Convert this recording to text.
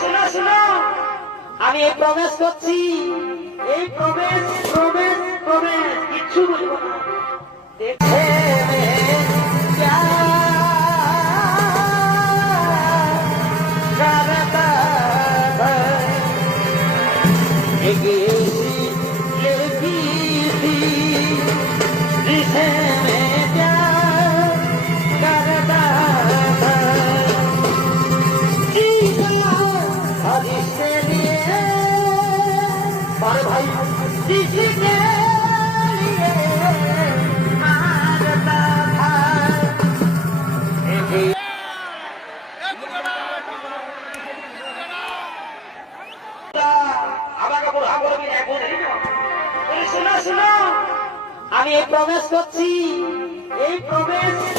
শোনো শোনো, আমি এই প্রবেশ করছি, এই প্রবেশ প্রবেশ প্রবেশ কিচ্ছু বলবো না। দেখে भाई जिसके लिए मारता था শোনো শোনো, আমি এই প্রবেশ করছি, এই প্রবেশ